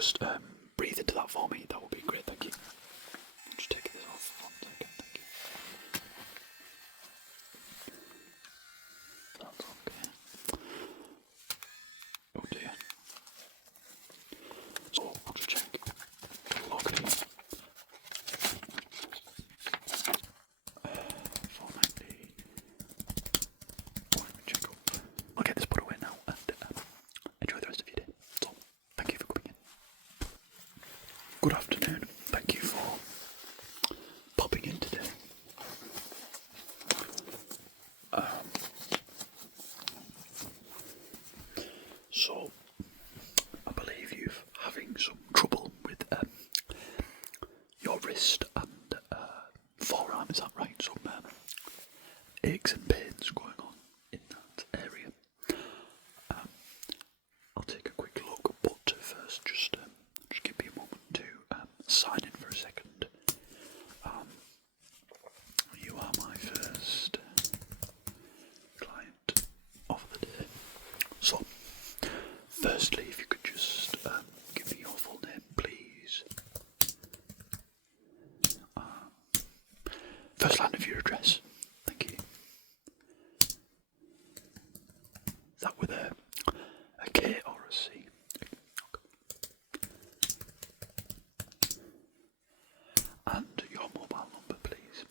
just breathe into that for me, that would be great, thank you. I'll just take this off 1 second, thank you. That's okay. Oh dear. So I'll just check. Logging. 490. Check up. I'll get this put away now and enjoy the rest of your day. So, thank you for coming in. Good afternoon. Thank you for popping in today. So, I believe you're having some trouble with your wrist and forearm, is that right? Some aches and pains going on in that area. I'll take a quick look, but first just give me a moment to sign in for a second. You are my first client of the day. So, firstly, if you could just give me your full name, please. First line of your address. Thank you. Is that with a K or a C? Okay. And your mobile number, please.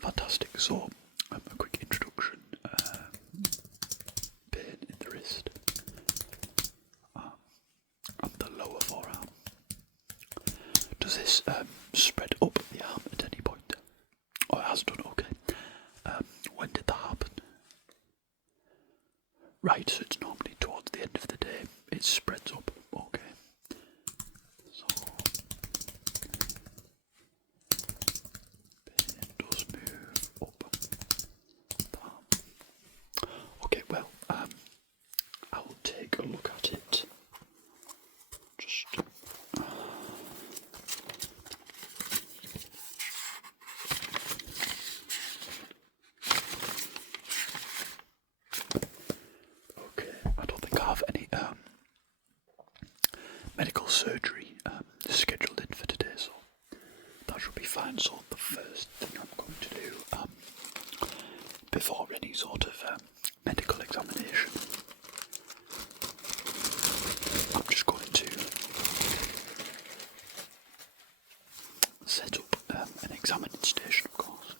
Fantastic. So, a quick introduction. Pain in the wrist and the lower forearm. Does this spread up the arm at any point? Oh, it has done, okay. When did that happen? Right, so it's normally towards the end of the day. It spreads up, okay. So, it does move up the arm. Okay, well, I'll take a look at it. Just okay, I don't think I have any medical surgery scheduled in for today, so that should be fine. So the first thing I'm going to do before any sort of medical examination, I'm just going to set up an examining station, of course.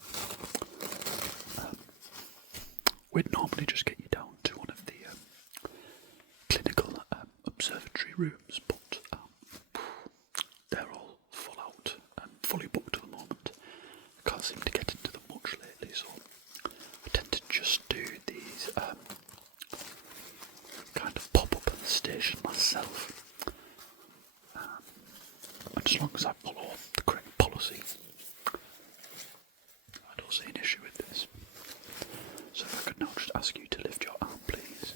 We'd normally just get you down to one of the clinical observatory rooms, but they're all full out and fully booked at the moment. I can't seem to get into them much lately, so I tend to just do these kind of pop-up station myself. And as long as I follow the correct policy, I don't see an issue with this. So if I could now just ask you to lift your arm, please.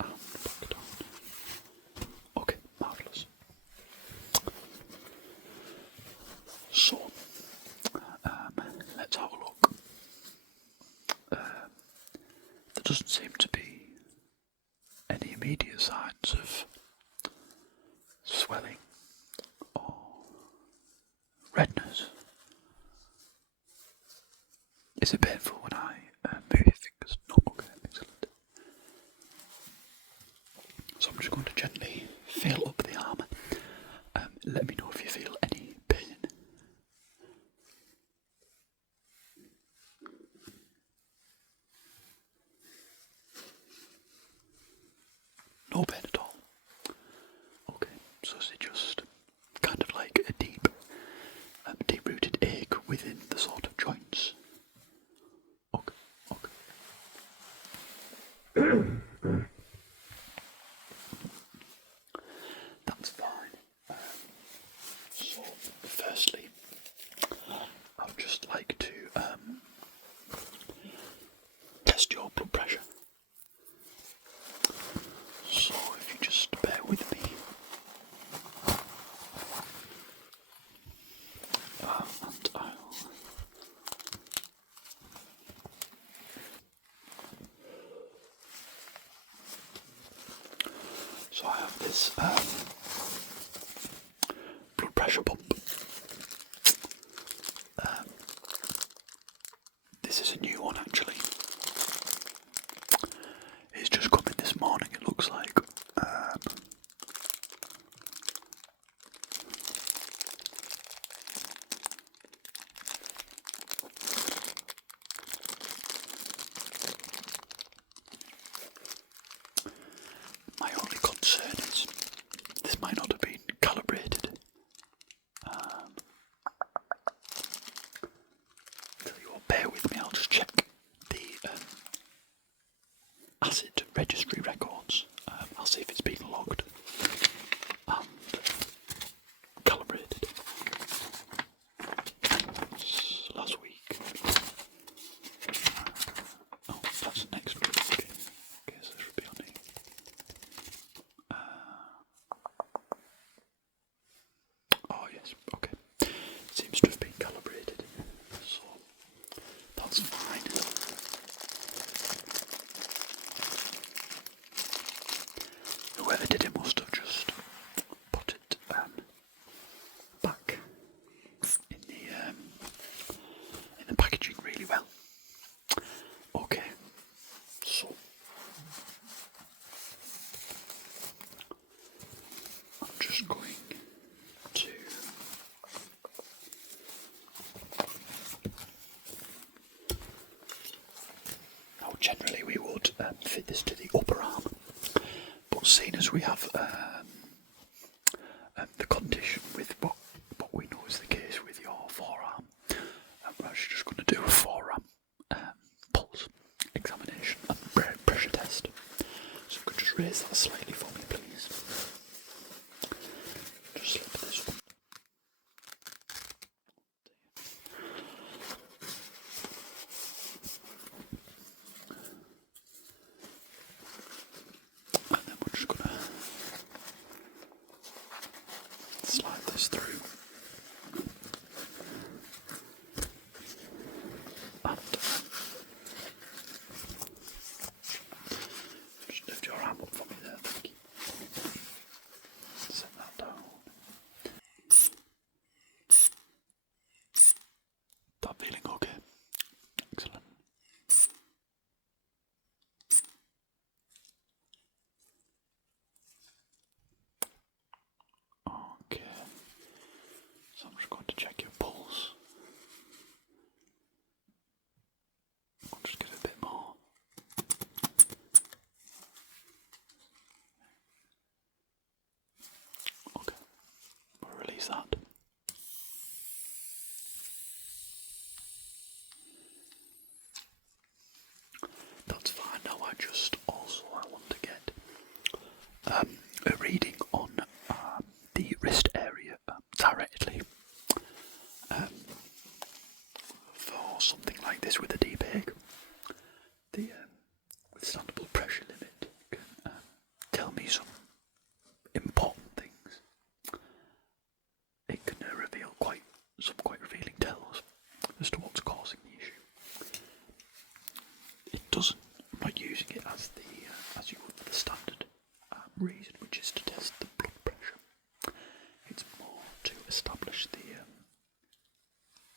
And back down. Okay, marvellous. So, let's have a look. There doesn't seem to be any immediate signs of swelling or redness. Is it painful when I move your fingers? No, okay, excellent. So I'm just going to gently feel up the arm. Let me know if you feel any pain. No pain at all. Okay, so is it just kind of like a deep-rooted ache within the sort of joints? Okay, okay. That's fine. So, firstly, I would just like to test your blood pressure. So, if you just bear with me. And I'll So I have this blood pressure pump. This is a new one actually. It's just come in this morning, it looks like. My only concern is this might not have been calibrated. Tell you what, bear with me, I'll just check the acid registry records. I'll see if it's been logged and calibrated. Last week. Oh, that's next week. Okay, so this should be on here. Oh yes, okay. Seems to have been calibrated, so that's fine. Whoever did it must have just put it back in the packaging really well. Okay, so I'm just going to now generally we would fit this to the upper arm, but seeing as we have the condition with what we know is the case with your forearm, we're actually just going to do a forearm pulse examination and pressure test. So you could just raise that slightly for me, please. Just slip this one. And then we're just going to slide this through. And just lift your arm up for me there, thank you. Set that down. That feeling okay? Excellent. Okay. So I'm just going to check your pulse. I'll just give it a bit more. Okay. We'll release that. That's fine. Now I want to get a reading on the wrist area directly for something like this with a deep ache. The withstandable pressure limit can tell me some important things. It can reveal some quite revealing tells as to what's causing the issue. It doesn't. I'm not using it as you would for the standard reason, which is to test the blood pressure. It's more to establish the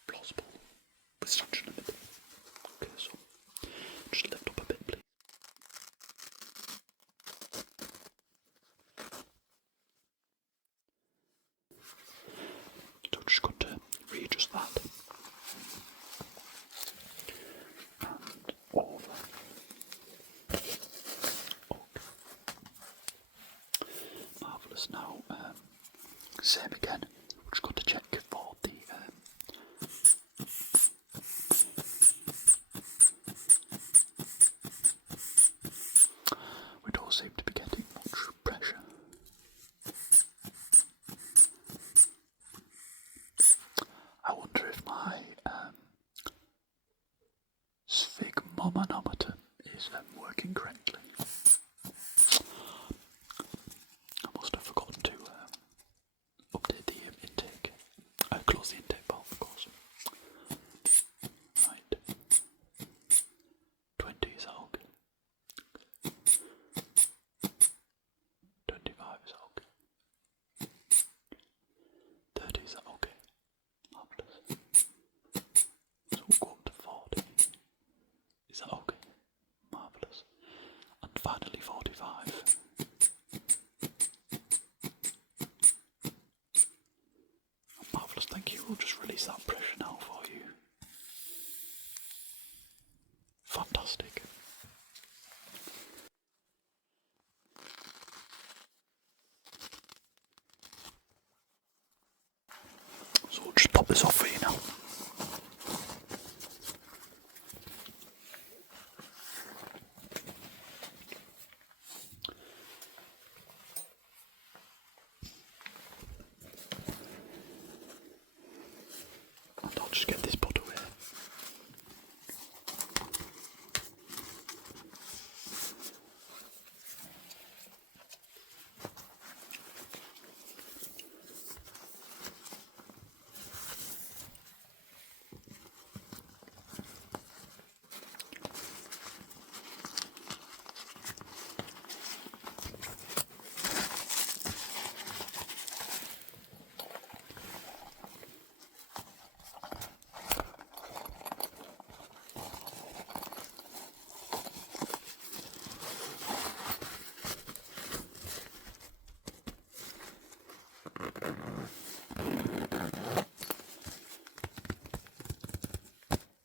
plausible withstansion limit. Okay, so just lift up a bit, please. So I'm just going to readjust that. And over. Okay. Marvellous. Now, same again. We're just going to check for the we don't seem to be getting much pressure. I wonder if my sphygmomanometer is working correctly. I must have forgotten to update the intake we'll just release that pressure now for you. Fantastic. So we'll just pop this off for you now. And I'll just get this put away.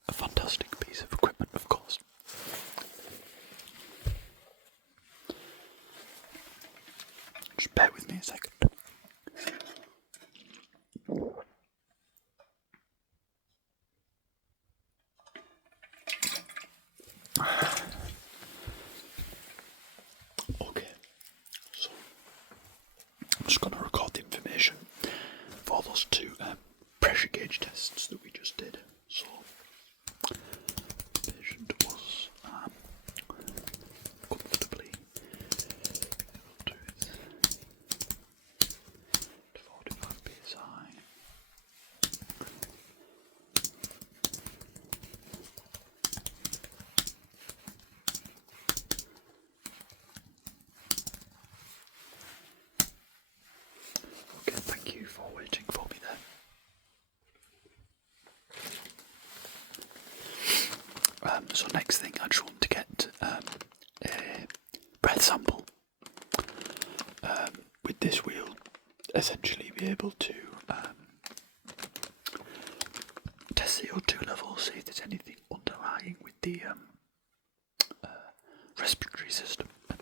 A fantastic piece of equipment, of course. Just bear with me a second. Okay, so I'm just going to record the information for those two pressure gauge tests that we just did. So, the patient was comfortably able to 45 psi. Okay, thank you for waiting for me there. So next thing, I just want to get a breath sample. With this, we'll essentially be able to test CO2 levels, see if there's anything underlying with the respiratory system, and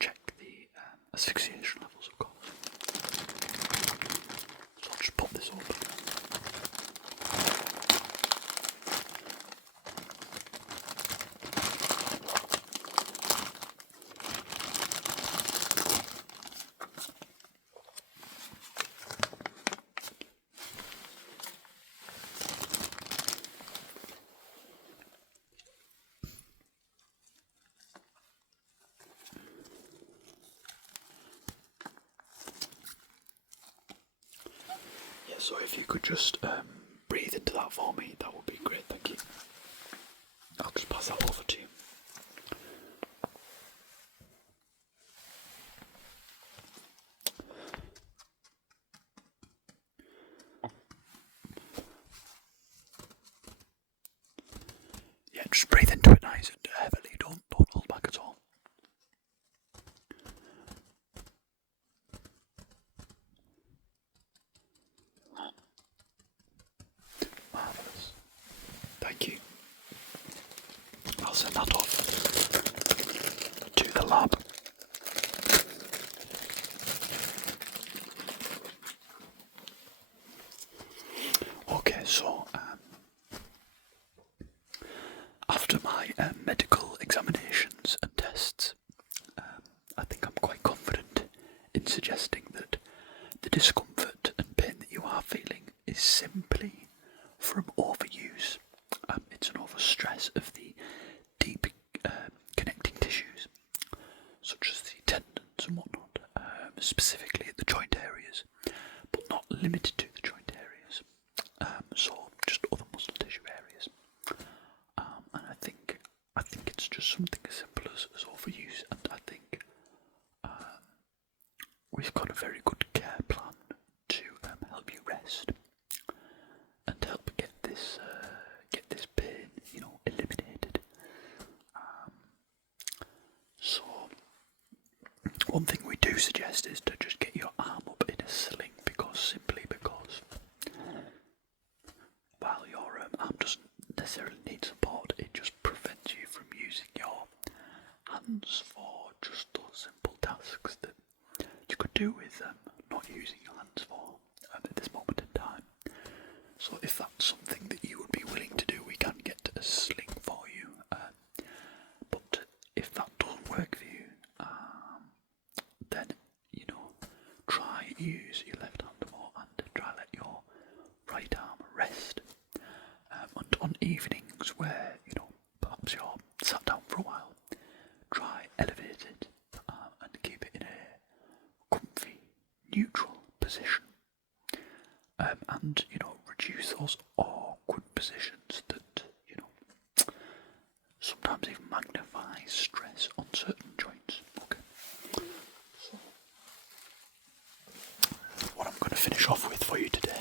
check the asphyxiation levels, of course. So I'll just pop this open. So if you could just breathe into that for me, that would be great, thank you. I'll just pass that over to you. Yeah, just breathe into it nice and heavily, don't hold back at all. Marvellous. Thank you. I'll send that off to the lab. Okay, so after my medical examinations and tests, I think I'm quite confident in suggesting that the discomfort and pain that you are feeling is simply from overuse. It's an overstress of the deep connecting tissues, such as the tendons and whatnot, specifically at the joint areas, but not limited to the joint areas. So just other muscle tissue areas. And I think it's just something as simple as overuse, and I think we've got a very good care plan to help you rest and help get this pain, eliminated. So one thing we do suggest is to just get your arm up in a sling, simply because necessarily need support, it just prevents you from using your hands for just those simple tasks that you could do with not using your hands for at this moment in time. So if that's something that you would be willing to do, we can get a sling for you. But if that doesn't work for you, then, try use your left hand more and try let your right arm rest. And on evenings where, perhaps you're sat down for a while, try elevate it and keep it in a comfy, neutral position. And, reduce those awkward positions that, sometimes even magnify stress on certain joints. Okay. So, what I'm going to finish off with for you today,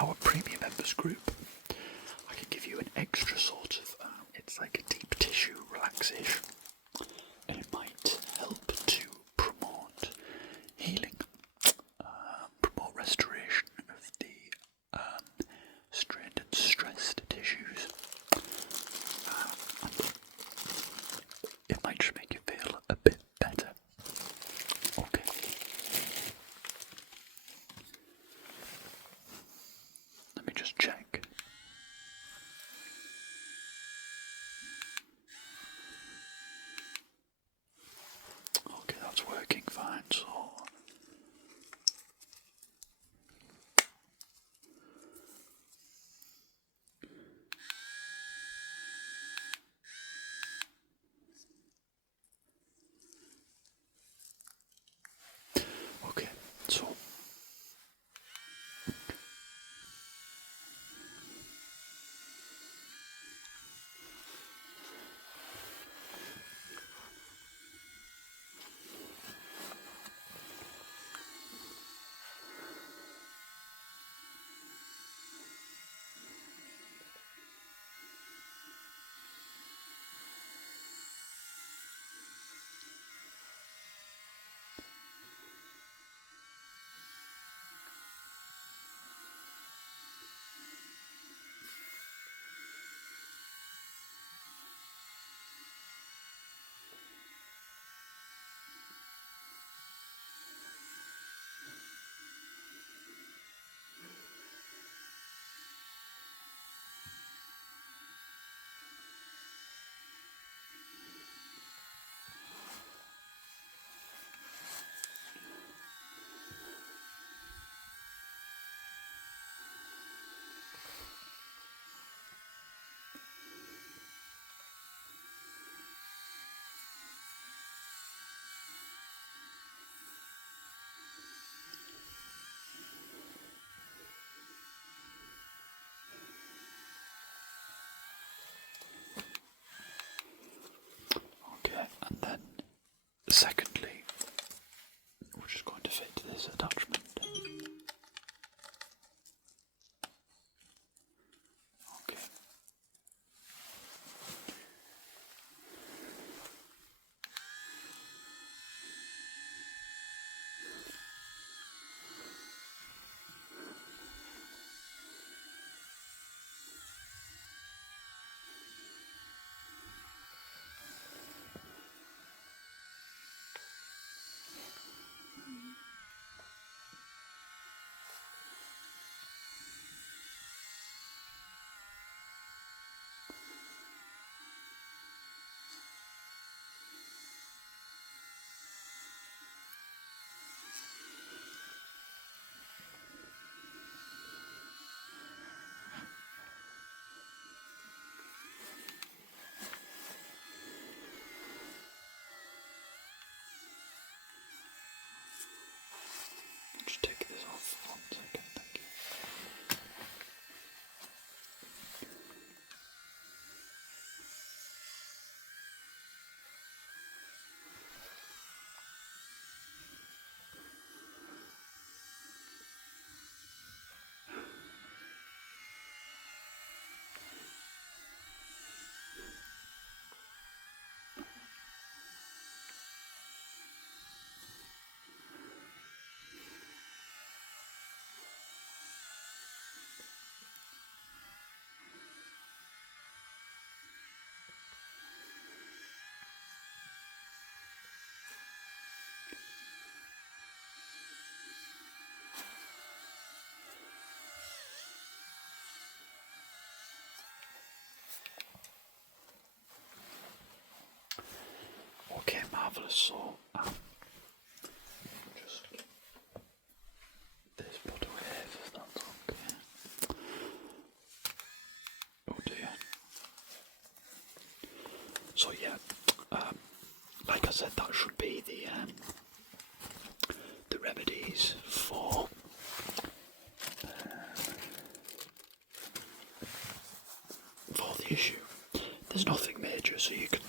our premium members group, I can give you an extra sort of, it's like a deep tissue relaxation, and it might help to promote healing, promote restoration of the strained and stressed tissues, and it might just make you feel a bit better. Okay. Let me just check. Okay, that's working fine, so okay, so okay, and then secondly, we're just going to fit this attachment. Okay. marvellous. So, just this put away if that's okay. Oh dear. So yeah, like I said, that should be the remedies for the issue. There's nothing major, so you can